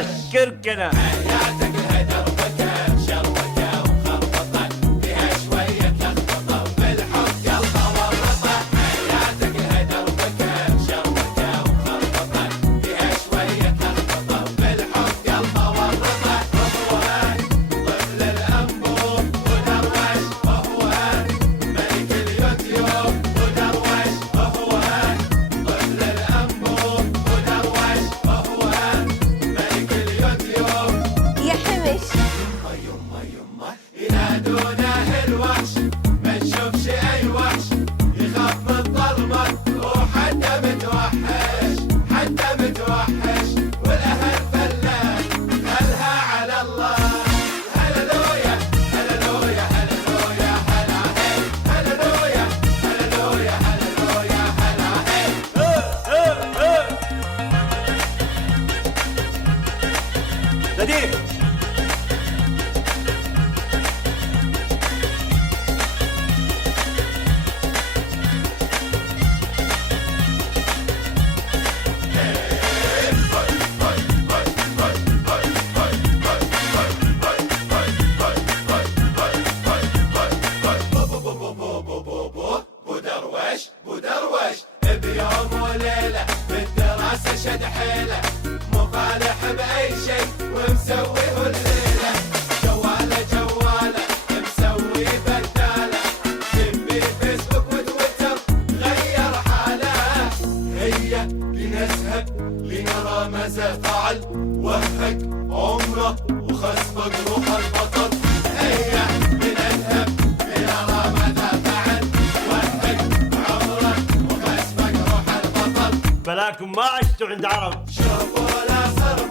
اشكرك انا. حياتك هدر وكبشه وخربطه فيها شويه لخبطه بالحب قلبه ورطه. حياتك هدر وكبشه وخربطه فيها شويه لخبطه بالحب قلبه ورطه. رضوان طفل الانبوب ودروش وهو ملك اليوتيوب ودروش وهو طفل الانبوب ودروش وهو ملك اليوتيوب. يا حمش يما ينادونه الوحش ما نشوفش اي وحش يخاف من ظلمه وحتى متوحش حتى متوحش والاهل فلاح خلها على الله. هللويا هللويا هللويا هلا هي هللويا هللويا هللويا هلا هي. نادين بودروش بيوم وليلة بالدراسة شد حيلة مو فالح بأي شيء ومسويه الليلة. جوالة مسوي بدالة تبي فيسبوك وتويتر غير حاله. هيا لنذهب لنرى ماذا فعل وهق عمره وخسفق روح البطل. هيا لنذهب لنرى ماذا فعل وهق عمره وخسفق روح البطل. بلاكم ما عشتوا عند عرب. شرب ولا صرف